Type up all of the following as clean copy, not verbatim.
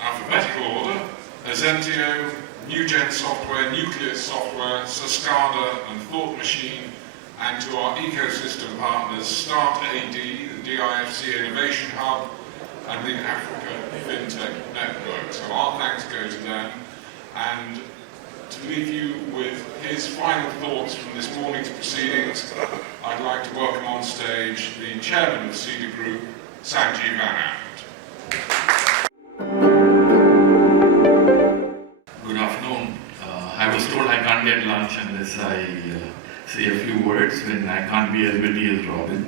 alphabetical order, Azentio, NewGen Software, Nucleus Software, Sascada and Thought Machine, and to our ecosystem partners, Start AD, the DIFC Innovation Hub, and the Africa FinTech Network. So our thanks go to them. And to leave you with his final thoughts from this morning's proceedings, I'd like to welcome on stage the chairman of Cedar Group, Sanjiv, Anand. Good afternoon. I was told I can't get lunch unless I say a few words when I can't be as witty as Robin.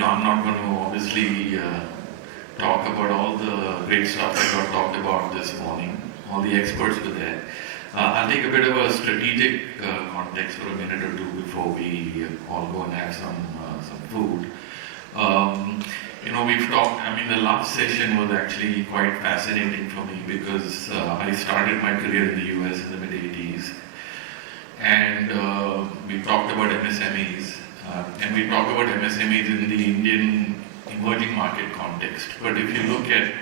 I'm not going to obviously talk about all the great stuff that got talked about this morning. All the experts were there. I'll take a bit of a strategic context for a minute or two before we all go and have some food. We've talked, the last session was actually quite fascinating for me because I started my career in the US in the mid-80s. And we talked about MSMEs. And we talk about MSMEs in the Indian emerging market context. But if you look at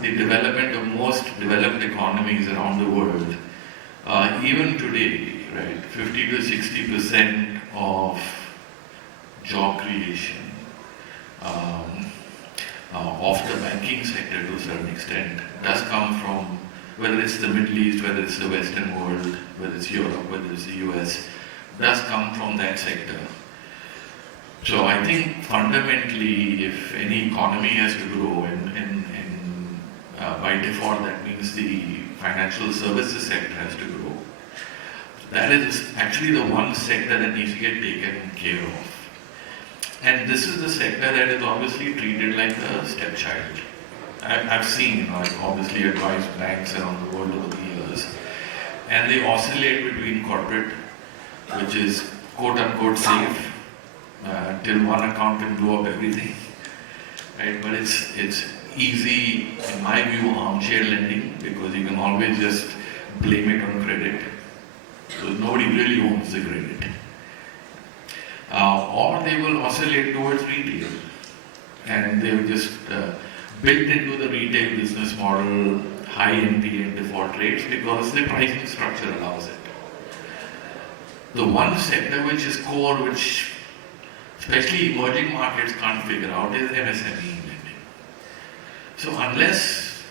the development of most developed economies around the world, even today, right, 50 to 60% of job creation of the banking sector to a certain extent does come from, whether it's the Middle East, whether it's the Western world, whether it's Europe, whether it's the US, does come from that sector. So I think fundamentally, if any economy has to grow, and by default that means the financial services sector has to grow, that is actually the one sector that needs to get taken care of. And this is the sector that is obviously treated like a stepchild. I've seen, I've obviously advised banks around the world over the years, and they oscillate between corporate, which is quote unquote safe, till one account can blow up everything, right? But it's easy, in my view, armchair lending, because you can always just blame it on credit. So nobody really owns the credit. Or they will oscillate towards retail, and they've just built into the retail business model high NPA and default rates because the pricing structure allows it. The one sector which is core, which especially emerging markets can't figure out, is MSME lending. So unless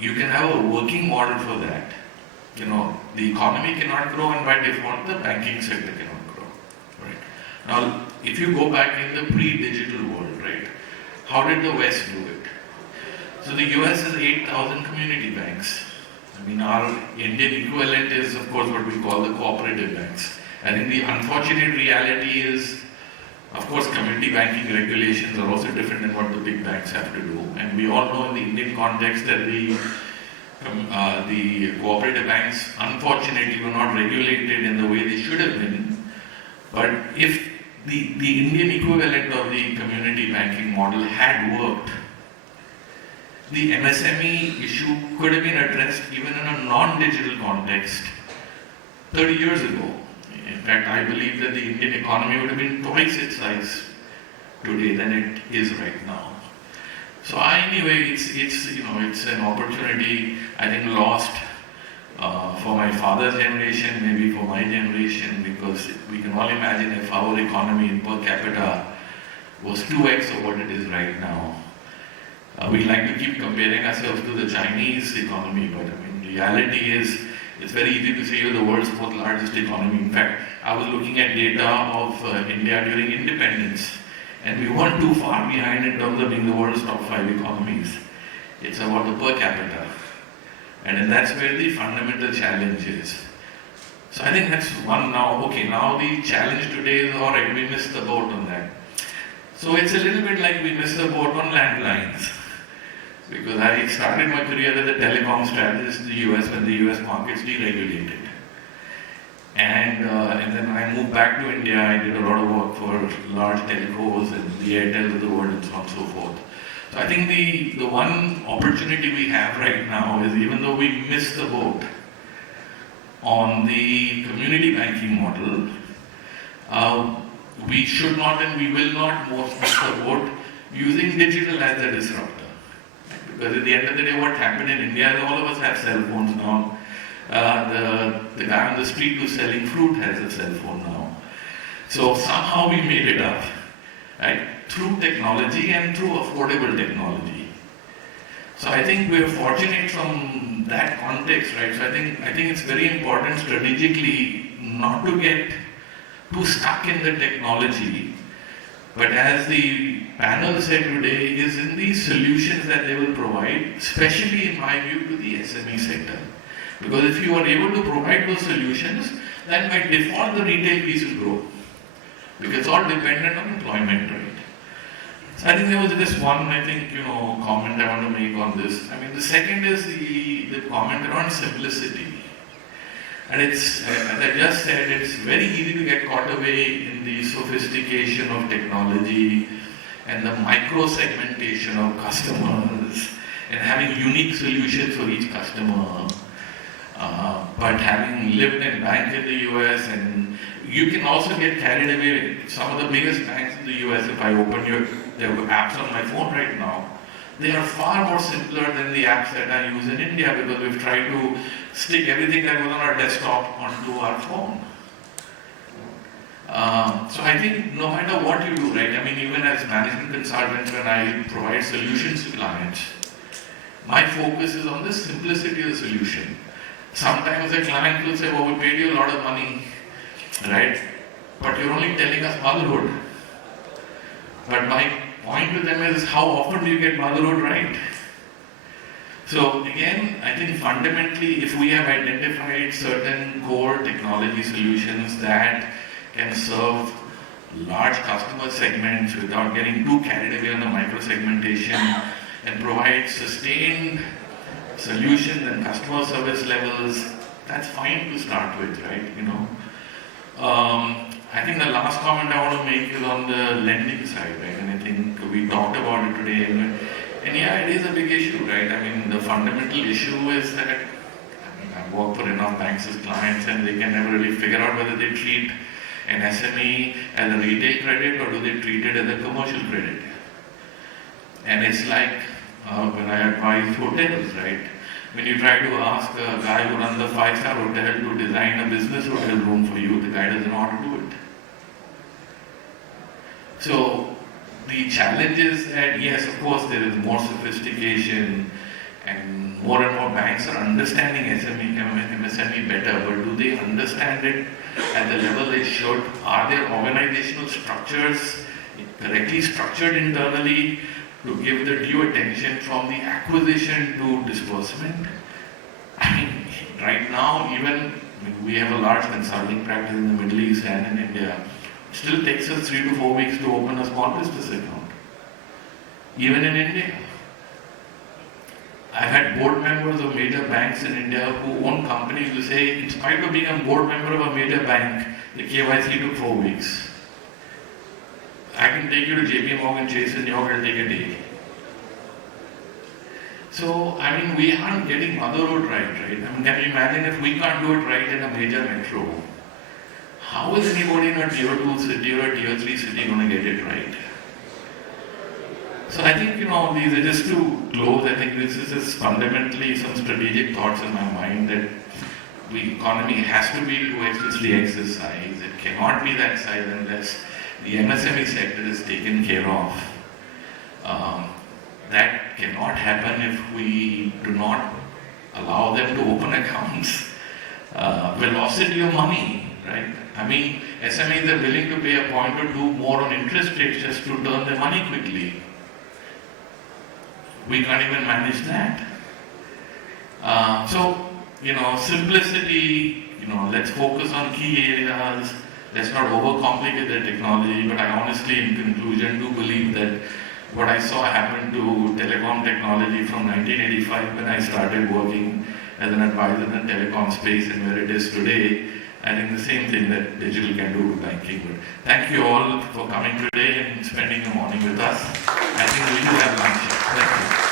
you can have a working model for that, the economy cannot grow, and by default the banking sector cannot grow. Right? Now, if you go back in the pre-digital world, right, how did the West do it? So the US has 8,000 community banks. Our Indian equivalent is, of course, what we call the cooperative banks. I think the unfortunate reality is, of course, community banking regulations are also different than what the big banks have to do. And we all know in the Indian context that the cooperative banks, unfortunately, were not regulated in the way they should have been. But if the Indian equivalent of the community banking model had worked, the MSME issue could have been addressed even in a non-digital context 30 years ago. In fact, I believe that the Indian economy would have been twice its size today than it is right now. So anyway, it's an opportunity, I think, lost for my father's generation, maybe for my generation, because we can all imagine if our economy per capita was 2x of what it is right now. We like to keep comparing ourselves to the Chinese economy, but reality is, it's very easy to say you're the world's fourth largest economy. In fact, I was looking at data of India during independence, and we weren't too far behind in terms of being the world's top 5 economies. It's about the per capita. And that's where the fundamental challenge is. So I think that's one now. Okay, now the challenge today is, alright, we missed the boat on that. So it's a little bit like we missed the boat on landlines. Because I started my career as a telecom strategist in the US when the US markets deregulated. And then I moved back to India. I did a lot of work for large telcos and the Airtel of the world and so on and so forth. So I think the one opportunity we have right now is, even though we missed the boat on the community banking model, we should not and we will not miss the boat using digital as a disruptor. Because at the end of the day, what happened in India is all of us have cell phones now. The guy on the street who's selling fruit has a cell phone now. So somehow we made it up, right? Through technology and through affordable technology. So I think we're fortunate from that context, right? So I think it's very important strategically not to get too stuck in the technology, but as the panel said today, is in the solutions that they will provide, especially in my view to the SME sector. Because if you are able to provide those solutions, then by default the retail piece will grow. Because it's all dependent on employment, right? So I think there was just one, comment I want to make on this. The second is the comment around simplicity. And it's, as I just said, it's very easy to get caught away in the sophistication of technology and the micro-segmentation of customers and having unique solutions for each customer. But having lived in bank in the US, and you can also get carried away. Some of the biggest banks in the US, if I open their apps on my phone right now, they are far more simpler than the apps that I use in India, because we've tried to stick everything that was on our desktop onto our phone. So I think no matter what you do, right, even as management consultants, when I provide solutions to clients, my focus is on the simplicity of the solution. Sometimes a client will say, well, we paid you a lot of money, right? But you're only telling us motherhood. But my point to them is, how often do you get motherhood right? So again, I think fundamentally, if we have identified certain core technology solutions that can serve large customer segments without getting too carried away on the micro-segmentation and provide sustained solutions and customer service levels, that's fine to start with, right? I think the last comment I want to make is on the lending side, right? And I think we talked about it today. And yeah, it is a big issue, right? The fundamental issue is that I've worked for enough banks as clients, and they can never really figure out whether they treat an SME as a retail credit or do they treat it as a commercial credit. And it's like when I advise hotels, right? When you try to ask a guy who runs a 5-star hotel to design a business hotel room for you, the guy doesn't know how to do it. So the challenge is that, yes, of course, there is more sophistication and more banks are understanding MSME better, but do they understand it at the level they should? Are their organizational structures correctly structured internally to give the due attention from the acquisition to disbursement? Right now, we have a large consulting practice in the Middle East and in India. It still takes us 3 to 4 weeks to open a small business account. Even in India. I've had board members of major banks in India who own companies who say, in spite of being a board member of a major bank, the KYC took 4 weeks. I can take you to JP Morgan Chase in New York, it'll take a day. So, we aren't getting motherhood right? Can you imagine if we can't do it right in a major metro? How is anybody in a tier 2 city or a tier 3 city going to get it right? So I think, these are just to close. I think this is just fundamentally some strategic thoughts in my mind that the economy has to be 2x to 3x size. It cannot be that size unless the MSME sector is taken care of. That cannot happen if we do not allow them to open accounts. Velocity of money, right? SMEs are willing to pay a point or two more on interest rates just to turn their money quickly. We can't even manage that. Simplicity, let's focus on key areas. Let's not overcomplicate the technology, but I honestly, in conclusion, do believe that what I saw happen to telecom technology from 1985 when I started working as an advisor in the telecom space and where it is today, I think the same thing that digital can do to banking. But thank you all for coming today and spending the morning with us. I think we do have lunch. Thank you.